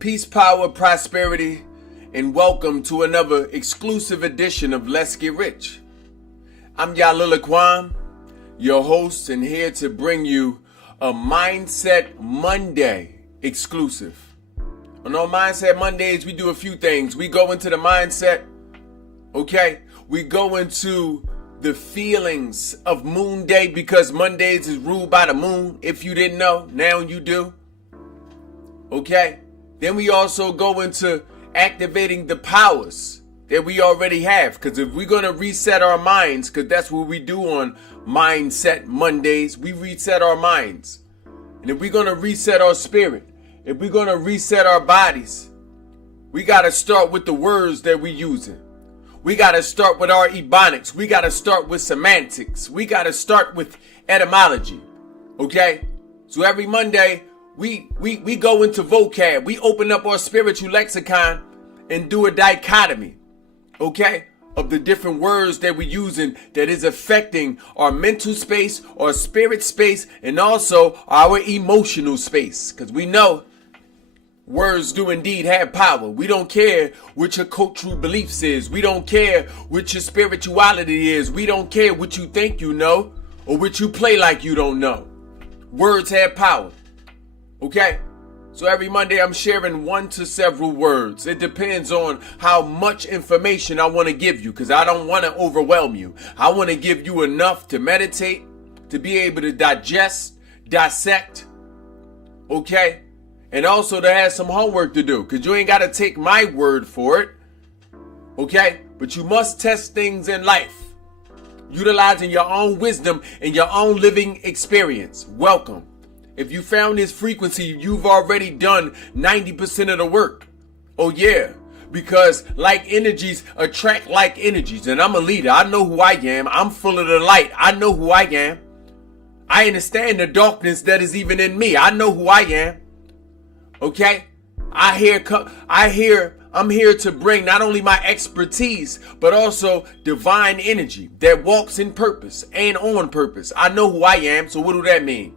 Peace, power, prosperity, and welcome to another exclusive edition of Let's Get Rich. I'm Yalila, your host, and here to bring you a Mindset Monday exclusive. On our Mindset Mondays, we do a few things. We go into the mindset, okay? We go into the feelings of Moon Day because Mondays is ruled by the moon. If you didn't know, now you do. Okay? Then we also go into activating the powers that we already have. Because if we're going to reset our minds, because that's what we do on Mindset Mondays, we reset our minds. And if we're going to reset our spirit, if we're going to reset our bodies, we got to start with the words that we're using. We got to start with our ebonics. We got to start with semantics. We got to start with etymology. Okay? So every Monday, we go into vocab. We open up our spiritual lexicon and do a dichotomy. Okay? Of the different words that we're using that is affecting our mental space, our spirit space, and also our emotional space. Because we know words do indeed have power. We don't care what your cultural beliefs is. We don't care what your spirituality is. We don't care what you think you know or what you play like you don't know. Words have power. Okay? So every Monday I'm sharing 1 to several words. It depends on how much information I want to give you because I don't want to overwhelm you. I want to give you enough to meditate, to be able to digest, dissect, okay? And also to have some homework to do because you ain't got to take my word for it, okay? But you must test things in life, utilizing your own wisdom and your own living experience. Welcome. If you found this frequency, you've already done 90% of the work. Oh yeah, because like energies attract like energies. And I'm a leader. I know who I am. I'm full of the light. I know who I am. I understand the darkness that is even in me. I know who I am. Okay? I'm here to bring not only my expertise, but also divine energy that walks in purpose and on purpose. I know who I am. So what do that mean?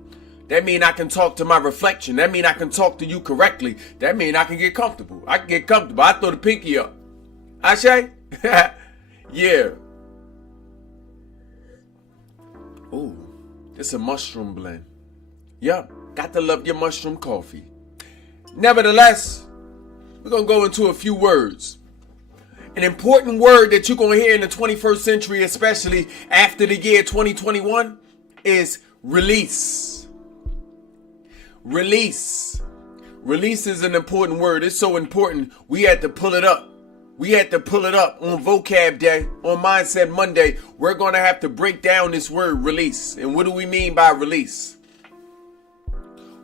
That mean I can talk to my reflection. That mean I can talk to you correctly. That mean I can get comfortable. I can get comfortable. I throw the pinky up. I say? Yeah. Ooh, it's a mushroom blend. Yup, got to love your mushroom coffee. Nevertheless, we're going to go into a few words. An important word that you're going to hear in the 21st century, especially after the year 2021, is release. Release. Release is an important word. It's so important, we had to pull it up. We had to pull it up on Vocab Day, on Mindset Monday. We're going to have to break down this word release. And what do we mean by release?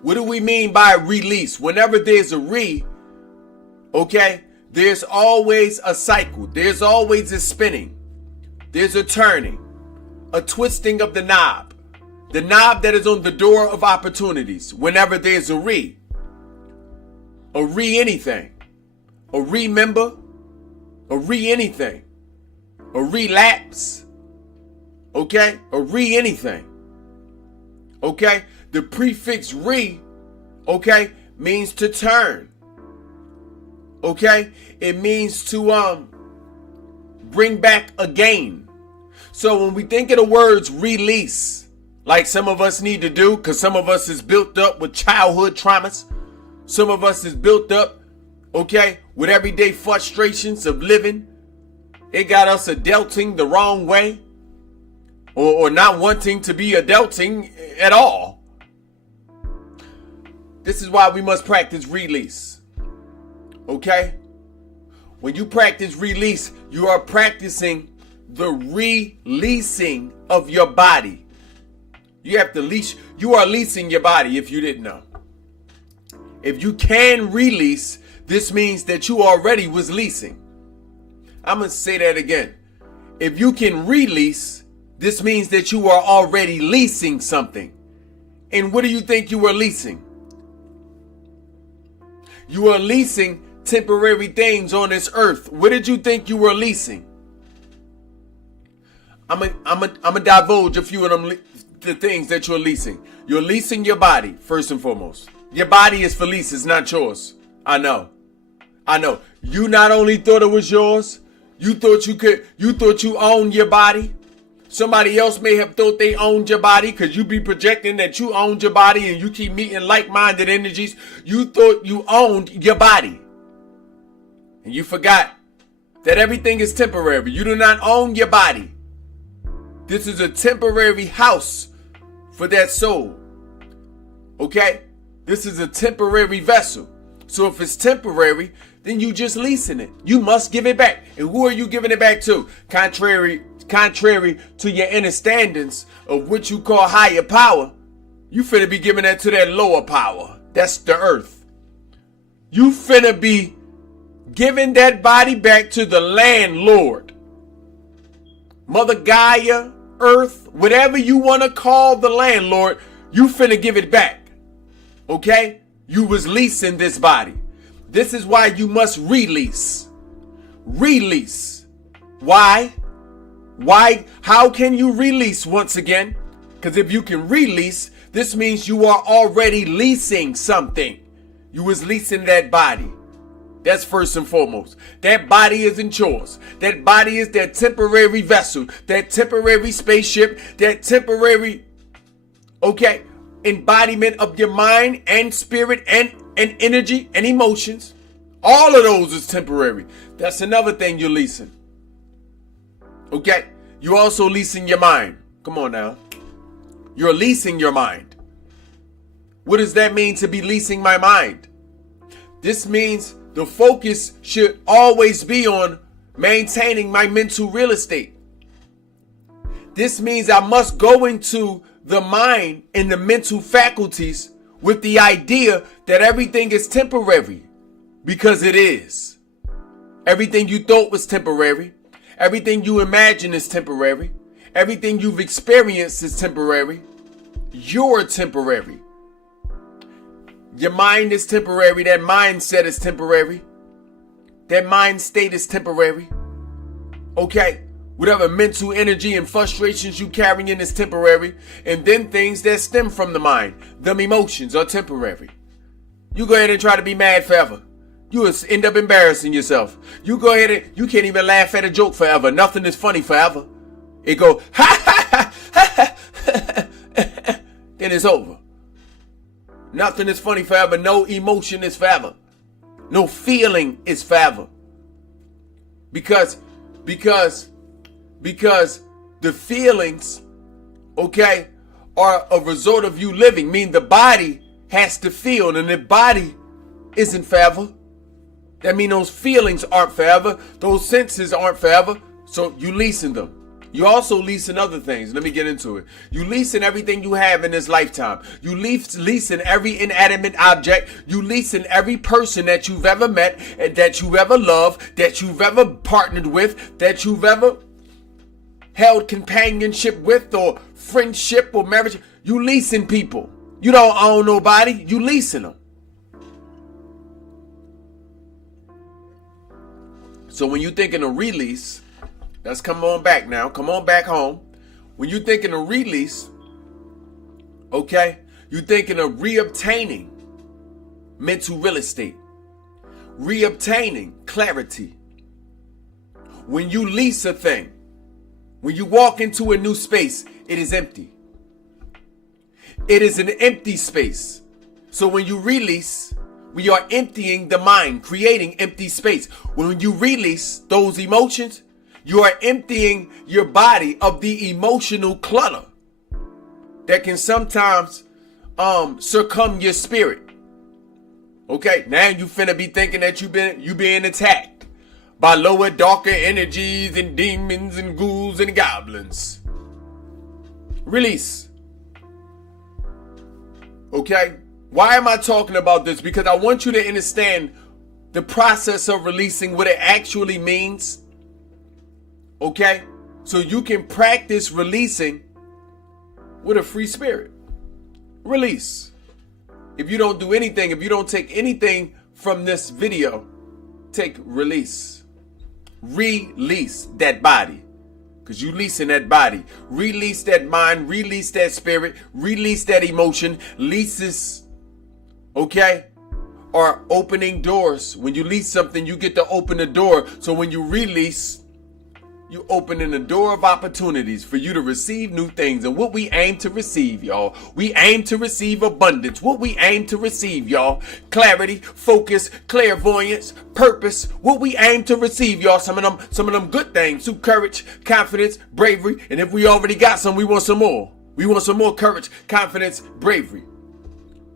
What do we mean by release? Whenever there's a okay, there's always a cycle. There's always a spinning. There's a turning, a twisting of the knob. The knob that is on the door of opportunities. Whenever there's a anything, a remember, a anything, a relapse, okay, a anything, okay. The prefix okay, means to turn. Okay? It means to bring back again. So when we think of the words release, like some of us need to do, because some of us is built up with childhood traumas. Some of us is built up, okay, with everyday frustrations of living. It got us adulting the wrong way. Or not wanting to be adulting at all. This is why we must practice release. Okay? When you practice release, you are practicing the releasing of your body. You are leasing your body if you didn't know. If you can release, this means that you already was leasing. I'm going to say that again. If you can release, this means that you are already leasing something. And what do you think you were leasing? You are leasing temporary things on this earth. What did you think you were leasing? I'm a divulge a few of them the things that you're leasing. You're leasing your body, first and foremost. Your body is for lease, it's not yours. I know. You not only thought it was yours, you thought you owned your body. Somebody else may have thought they owned your body because you be projecting that you owned your body and you keep meeting like-minded energies. You thought you owned your body. And you forgot that everything is temporary. You do not own your body. This is a temporary house for that soul. Okay? This is a temporary vessel. So if it's temporary, then you just leasing it. You must give it back. And who are you giving it back to? Contrary to your understandings of what you call higher power, you finna be giving that to that lower power. That's the earth. You finna be giving that body back to the landlord. Mother Gaia, earth, whatever you want to call the landlord, you finna give it back. Okay? You was leasing this body. This is why you must release. Release. Why? Why? How can you release once again? Because if you can release, this means you are already leasing something. You was leasing that body. That's first and foremost. That body isn't yours. That body is that temporary vessel, that temporary spaceship, that temporary, embodiment of your mind and spirit and energy and emotions. All of those is temporary. That's another thing you're leasing. Okay? You're also leasing your mind. Come on now. You're leasing your mind. What does that mean to be leasing my mind? This means the focus should always be on maintaining my mental real estate. This means I must go into the mind and the mental faculties with the idea that everything is temporary, because it is. Everything you thought was temporary. Everything you imagine is temporary. Everything you've experienced is temporary. You're temporary. Your mind is temporary. That mindset is temporary. That mind state is temporary. Okay? Whatever mental energy and frustrations you carrying is temporary. And then things that stem from the mind, them emotions, are temporary. You go ahead and try to be mad forever. You will end up embarrassing yourself. You go ahead and you can't even laugh at a joke forever. Nothing is funny forever. It go, ha ha ha ha ha. Then it's over. Nothing is funny forever. No emotion is forever. No feeling is forever. Because the feelings, are a result of you living. Mean the body has to feel, and the body isn't forever. That means those feelings aren't forever. Those senses aren't forever. So you leasing them. You also leasing other things. Let me get into it. You leasing everything you have in this lifetime. You leasing every inanimate object. You leasing every person that you've ever met, and that you've ever loved, that you've ever partnered with, that you've ever held companionship with, or friendship, or marriage. You leasing people. You don't own nobody. You leasing them. So when you're thinking of release, let's come on back now. Come on back home. When you're thinking of release, you're thinking of reobtaining mental real estate, reobtaining clarity. When you lease a thing, when you walk into a new space, it is empty. It is an empty space. So when you release, we are emptying the mind, creating empty space. When you release those emotions, you are emptying your body of the emotional clutter that can sometimes succumb your spirit. Okay, now you finna be thinking that you being attacked by lower, darker energies and demons and ghouls and goblins. Release. Okay? Why am I talking about this? Because I want you to understand the process of releasing, what it actually means. Okay? So you can practice releasing with a free spirit. Release. If you don't do anything, if you don't take anything from this video, take release. Release that body. Because you leasing that body. Release that mind. Release that spirit. Release that emotion. Leases. Okay? are opening doors. When you lease something, you get to open the door. So when you release, you opening the door of opportunities for you to receive new things. And what we aim to receive, y'all, we aim to receive abundance. What we aim to receive, y'all, clarity, focus, clairvoyance, purpose. What we aim to receive, y'all, some of them good things, through courage, confidence, bravery. And if we already got some, we want some more. We want some more courage, confidence, bravery,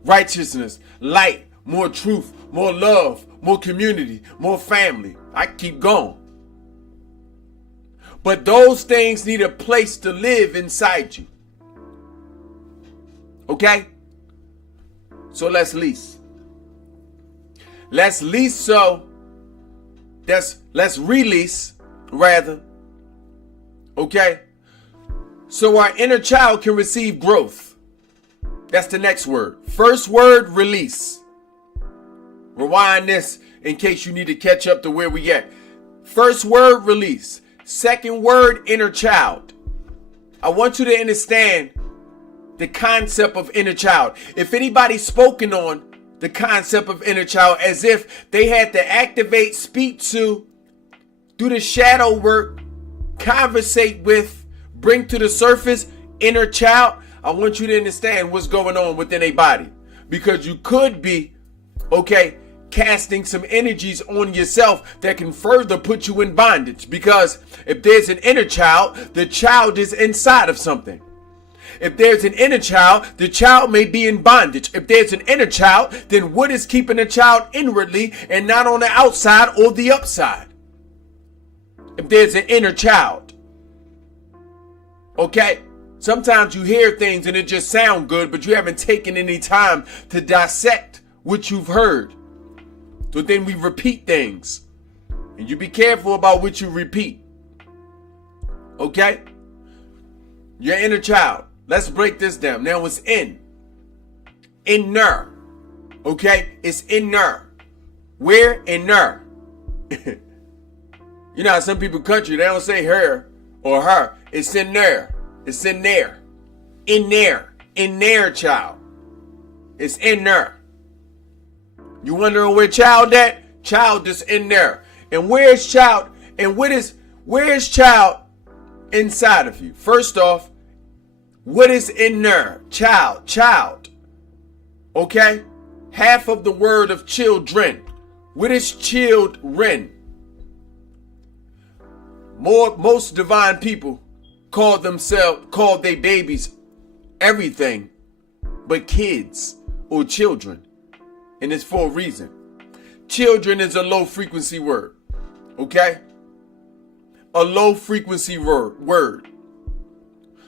righteousness, light, more truth, more love, more community, more family. I keep going. But those things need a place to live inside you. Okay? So let's lease. Let's lease so let's release rather. Okay? So our inner child can receive growth. That's the next word. First word, release. Rewind this in case you need to catch up to where we at. First word, release. Second word, inner child. I want you to understand the concept of inner child. If anybody's spoken on the concept of inner child as if they had to activate, speak to, do the shadow work, conversate with, bring to the surface inner child, I want you to understand what's going on within a body. Because you could be, casting some energies on yourself that can further put you in bondage. Because if there's an inner child, the child is inside of something. If there's an inner child, the child may be in bondage. If there's an inner child, then what is keeping the child inwardly and not on the outside or the upside? If there's an inner child. Okay? Sometimes you hear things and it just sounds good, but you haven't taken any time to dissect what you've heard. So then we repeat things. And you be careful about what you repeat. Okay? Your inner child. Let's break this down. Now it's in. Inner. Okay? It's inner. Where? Inner. You know how some people country, they don't say her or her. It's in there. It's in there. In there. In there, child. It's in there. You wondering where child at? Child is in there. And where's child? And where's child inside of you? First off, what is in there? Child. Okay? Half of the word of children. What is children? Most divine people call their babies everything but kids or children. And it's for a reason. Children is a low frequency word. Okay? A low frequency word.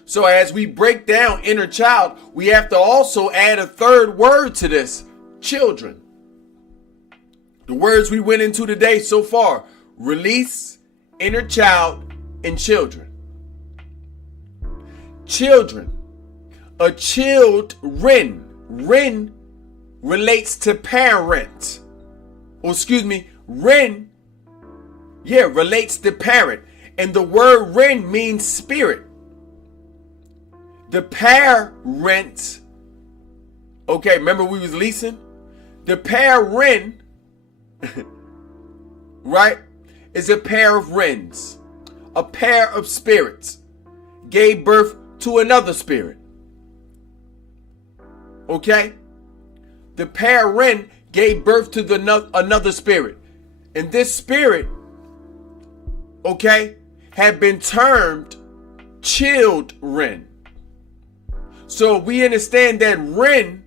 So as we break down inner child, we have to also add a third word to this. Children. The words we went into today so far. Release, inner child, and children. Children. A children. Ren relates to parent. Ren, relates to parent. And the word ren means spirit. The parent, remember we was leasing? The parent, right, is a pair of wrens. A pair of spirits gave birth to another spirit. Okay? The parent gave birth to another spirit. And this spirit, had been termed children. So we understand that ren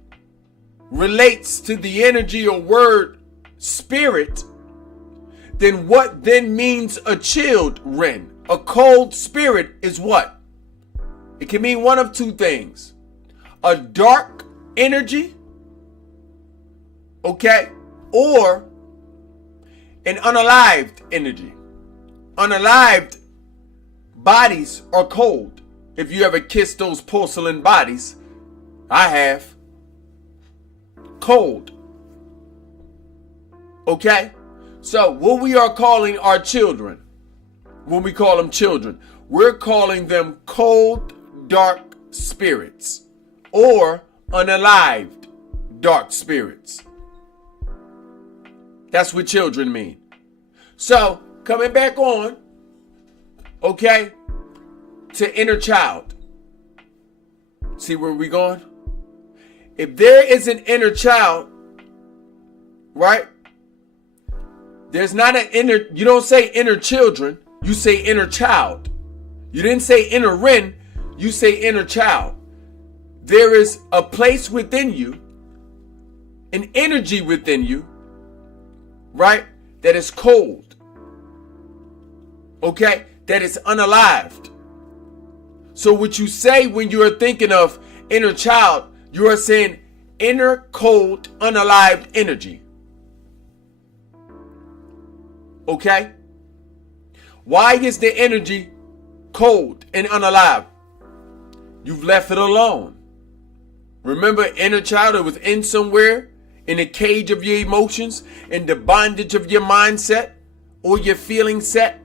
relates to the energy or word spirit. Then what then means a chilled ren? A cold spirit is what? It can mean one of two things. A dark energy, or an unalived energy. Unalived bodies are cold. If you ever kissed those porcelain bodies, I have. Cold. Okay? So what we are calling our children, when we call them children, we're calling them cold, dark spirits or unalived dark spirits. That's what children mean. So, coming back on, okay, to inner child. See where we going? If there is an inner child, right? There's not an inner, you don't say inner children, you say inner child. You didn't say inner Ren, you say inner child. There is a place within you, an energy within you, right? That is cold. Okay? That is unalived. So what you say when you are thinking of inner child, you are saying inner cold, unalived energy. Okay? Why is the energy cold and unalived? You've left it alone. Remember, inner child, it was in somewhere in the cage of your emotions, in the bondage of your mindset or your feeling set.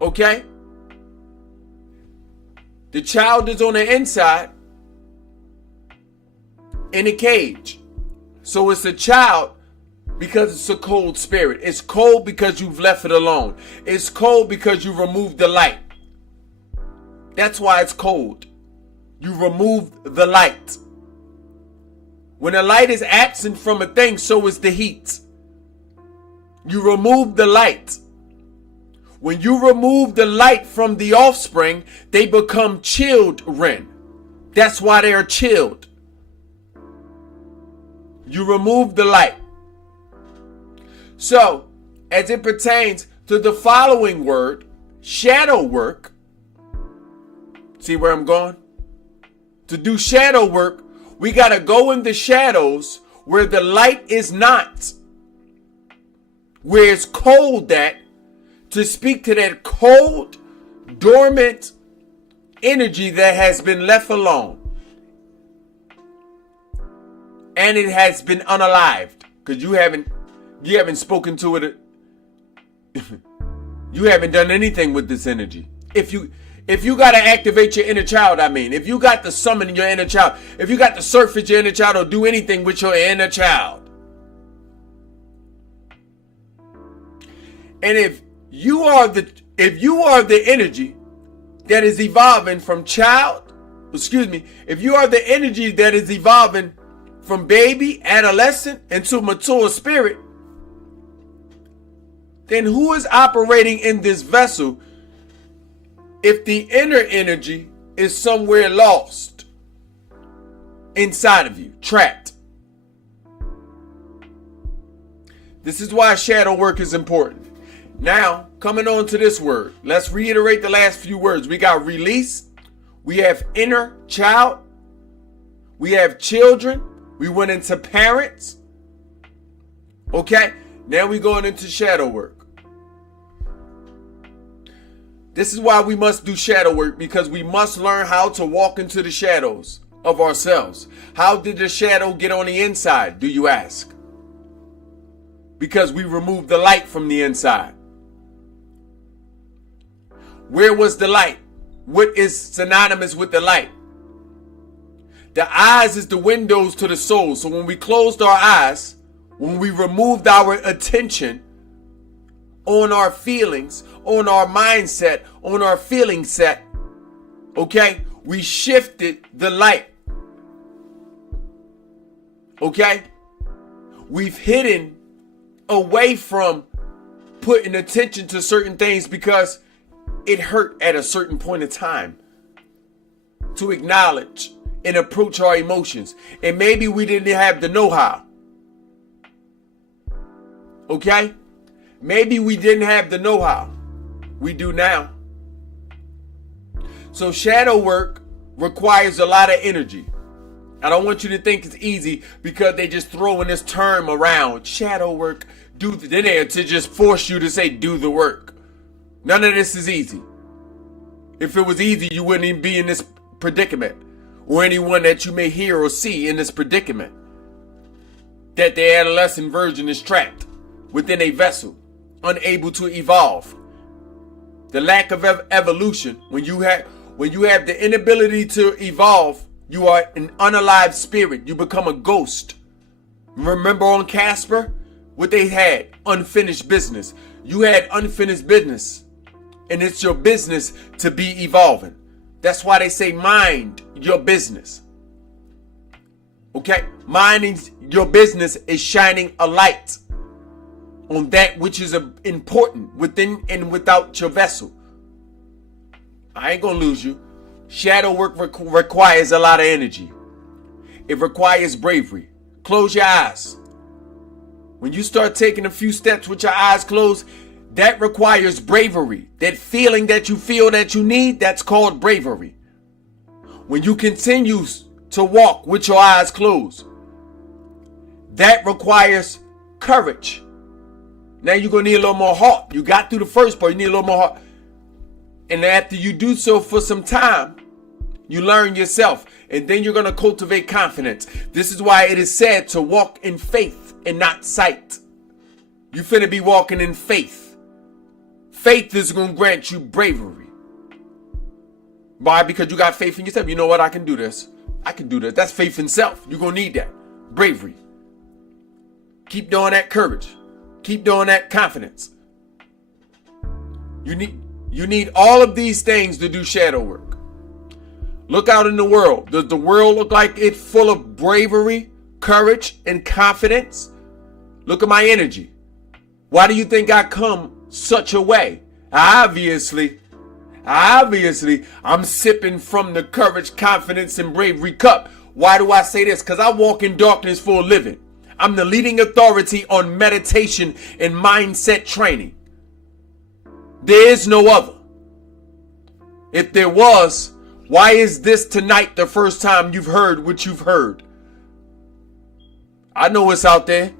Okay? The child is on the inside in a cage. So it's a child because it's a cold spirit. It's cold because you've left it alone. It's cold because you removed the light. That's why it's cold. You removed the light. When the light is absent from a thing, so is the heat. You remove the light. When you remove the light from the offspring, they become chilled Ren. That's why they are chilled. You remove the light. So, as it pertains to the following word, shadow work. See where I'm going? To do shadow work, we got to go in the shadows where the light is not. Where it's cold at, to speak to that cold, dormant energy that has been left alone. And it has been unalived. Because you haven't spoken to it. You haven't done anything with this energy. If you got to activate your inner child, if you got to summon your inner child, if you got to surface your inner child or do anything with your inner child. And if you are the energy that is evolving from if you are the energy that is evolving from baby, adolescent, into mature spirit, then who is operating in this vessel if the inner energy is somewhere lost inside of you, trapped? This is why shadow work is important. Now, coming on to this word, let's reiterate the last few words. We got release, we have inner child, we have children, we went into parents. Okay, now we're going into shadow work. This is why we must do shadow work, because we must learn how to walk into the shadows of ourselves. How did the shadow get on the inside, do you ask? Because we removed the light from the inside. Where was the light? What is synonymous with the light? The eyes is the windows to the soul. So when we closed our eyes, when we removed our attention on our feelings, on our mindset, on our feeling set, okay, we shifted the light. Okay? We've hidden away from putting attention to certain things because it hurt at a certain point in time to acknowledge and approach our emotions. And maybe we didn't have the know-how. Okay? Maybe we didn't have the know-how. We do now. So shadow work requires a lot of energy. I don't want you to think it's easy because they just throwing this term around. Shadow work, they're there to just force you to say do the work. None of this is easy. If it was easy, you wouldn't even be in this predicament. Or anyone that you may hear or see in this predicament. That the adolescent virgin is trapped within a vessel, unable to evolve. The lack of evolution, when you have the inability to evolve, you are an unalive spirit. You become a ghost. Remember on Casper, what they had? Unfinished business. You had unfinished business. And it's your business to be evolving. That's why they say mind your business. Okay? Minding your business is shining a light on that which is important within and without your vessel. I ain't gonna lose you. Shadow work requires a lot of energy. It requires bravery. Close your eyes. When you start taking a few steps with your eyes closed, that requires bravery. That feeling that you feel that you need, that's called bravery. When you continue to walk with your eyes closed, that requires courage. Now you're going to need a little more heart. You got through the first part, you need a little more heart. And after you do so for some time, you learn yourself. And then you're going to cultivate confidence. This is why it is said to walk in faith and not sight. You finna be walking in faith. Faith is going to grant you bravery. Why? Because you got faith in yourself. You know what? I can do this. I can do this. That's faith in self. You're going to need that. Bravery. Keep doing that courage. Keep doing that confidence. You need all of these things to do shadow work. Look out in the world. Does the world look like it's full of bravery, courage, and confidence? Look at my energy. Why do you think I come such a way? Obviously, I'm sipping from the courage, confidence, and bravery cup. Why do I say this? Because I walk in darkness for a living. I'm the leading authority on meditation and mindset training. There is no other. If there was, why is this tonight the first time you've heard what you've heard? I know it's out there.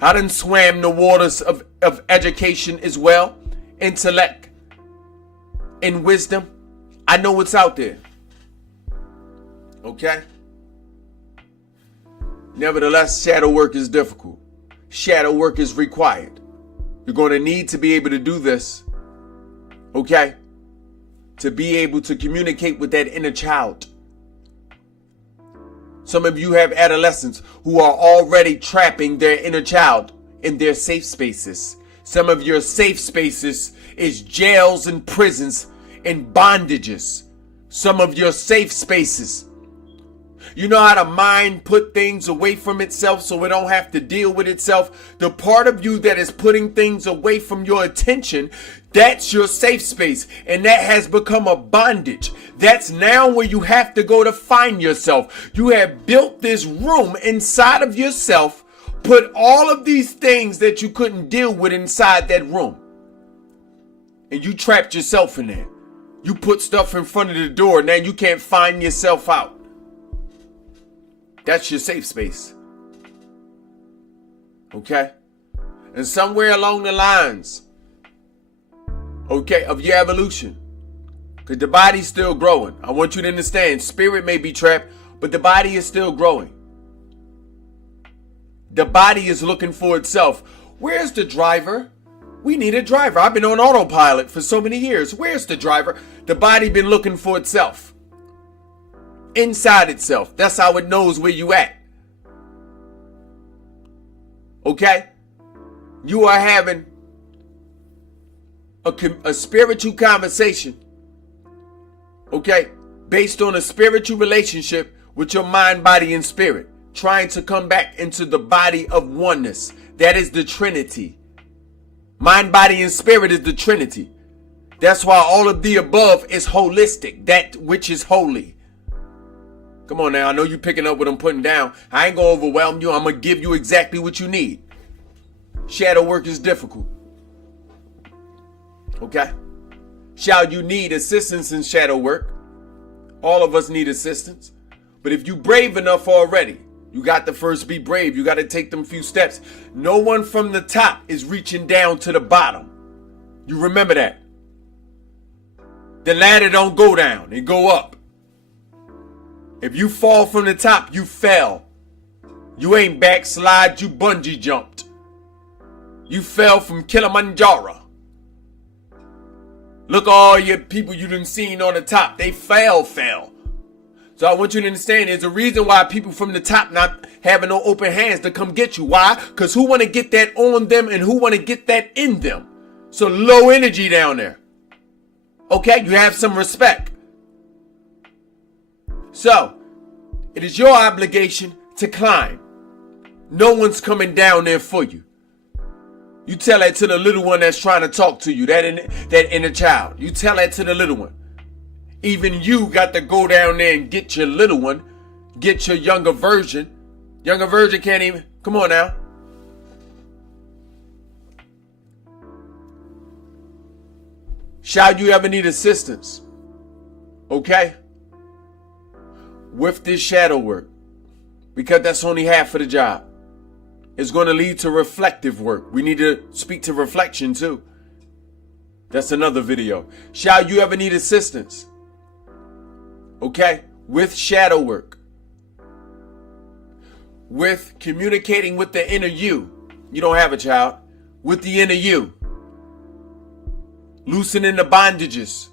I done swam the waters of education as well, intellect and wisdom. I know what's out there. Okay? Nevertheless, shadow work is difficult. Shadow work is required. You're going to need to be able to do this. Okay? To be able to communicate with that inner child. Some of you have adolescents who are already trapping their inner child in their safe spaces. Some of your safe spaces is jails and prisons and bondages. Some of your safe spaces. You know how the mind put things away from itself so it don't have to deal with itself? The part of you that is putting things away from your attention, that's your safe space. And that has become a bondage. That's now where you have to go to find yourself. You have built this room inside of yourself, put all of these things that you couldn't deal with inside that room. And you trapped yourself in there. You put stuff in front of the door. Now you can't find yourself out. That's your safe space. Okay? And somewhere along the lines, okay, of your evolution, because the body's still growing. I want you to understand, spirit may be trapped, but the body is still growing. The body is looking for itself. Where's the driver? We need a driver. I've been on autopilot for so many years. Where's the driver? The body been looking for itself. Inside itself. That's how it knows where you at. Okay? You are having a spiritual conversation. Okay? Based on a spiritual relationship with your mind, body, and spirit. Trying to come back into the body of oneness. That is the Trinity. Mind, body, and spirit is the Trinity. That's why all of the above is holistic. That which is holy. Come on now, I know you're picking up what I'm putting down. I ain't going to overwhelm you. I'm going to give you exactly what you need. Shadow work is difficult. Okay? Shall you need assistance in shadow work? All of us need assistance. But if you brave enough already, you got to first be brave. You got to take them few steps. No one from the top is reaching down to the bottom. You remember that. The ladder don't go down. It go up. If you fall from the top, you fell. You ain't backslide, you bungee jumped. You fell from Kilimanjaro. Look at all your people you done seen on the top. They fell. So I want you to understand there's a reason why people from the top having no open hands to come get you. Why? Because who want to get that on them and who want to get that in them? So low energy down there. Okay, you have some respect. So, it is your obligation to climb. No one's coming down there for you. You tell that to the little one that's trying to talk to you, that inner child. You tell that to the little one. Even you got to go down there and get your little one, get your younger version. Younger version can't even, come on now. Shall you ever need assistance? Okay? With this shadow work, because that's only half of the job. It's going to lead to reflective work. We need to speak to reflection too. That's another video. Shall you ever need assistance? Okay? With shadow work. With communicating with the inner you. You don't have a child. With the inner you. Loosening the bondages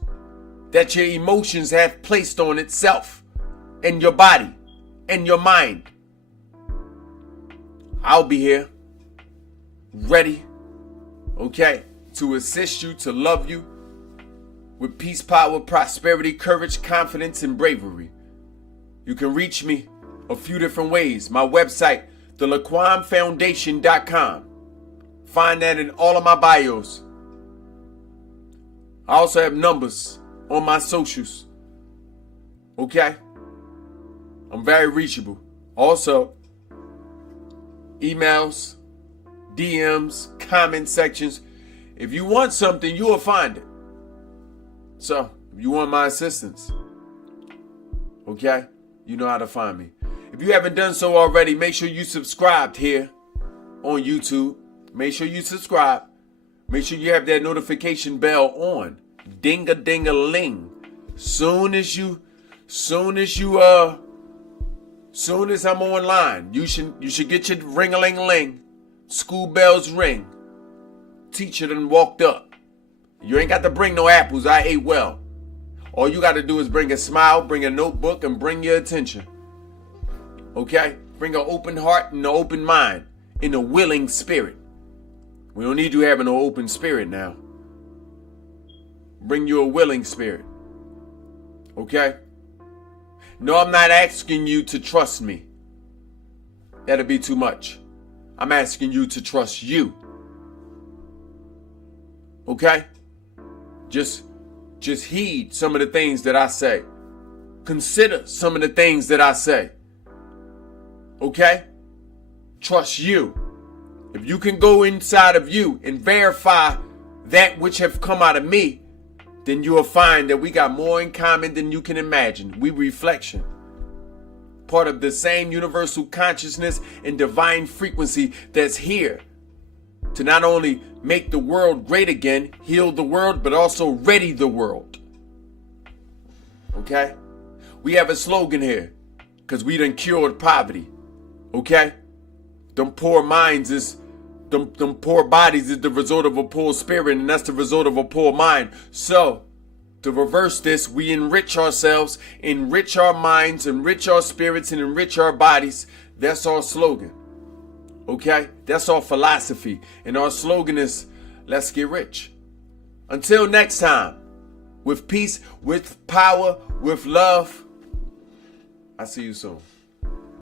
that your emotions have placed on itself and your body and your mind. I'll be here, ready, okay, to assist you, to love you with peace, power, prosperity, courage, confidence, and bravery. You can reach me a few different ways. My website, thelaquanfoundation.com. Find that in all of my bios. I also have numbers on my socials. Okay? I'm very reachable. Also, emails, DMs, comment sections. If you want something, you will find it. So, if you want my assistance, okay, you know how to find me. If you haven't done so already, make sure you subscribed here on YouTube. Make sure you subscribe. Make sure you have that notification bell on. Ding-a-ding-a-ling. Soon as I'm online, you should get your ring-a-ling-a-ling. School bells ring. Teacher done walked up. You ain't got to bring no apples. I ate well. All you got to do is bring a smile, bring a notebook, and bring your attention. Okay? Bring an open heart and an open mind and a willing spirit. We don't need you having an open spirit now. Bring you a willing spirit. Okay? No, I'm not asking you to trust me. That'll be too much. I'm asking you to trust you. Okay? Just heed some of the things that I say. Consider some of the things that I say. Okay? Trust you. If you can go inside of you and verify that which have come out of me, then you will find that we got more in common than you can imagine. We reflection. Part of the same universal consciousness and divine frequency that's here to not only make the world great again, heal the world, but also ready the world. Okay? We have a slogan here because we done cured poverty. Okay? Them poor minds is, them poor bodies is the result of a poor spirit, and that's the result of a poor mind. So, to reverse this, we enrich ourselves, enrich our minds, enrich our spirits, and enrich our bodies. That's our slogan. Okay? That's our philosophy. And our slogan is, let's get rich. Until next time, with peace, with power, with love, I'll see you soon.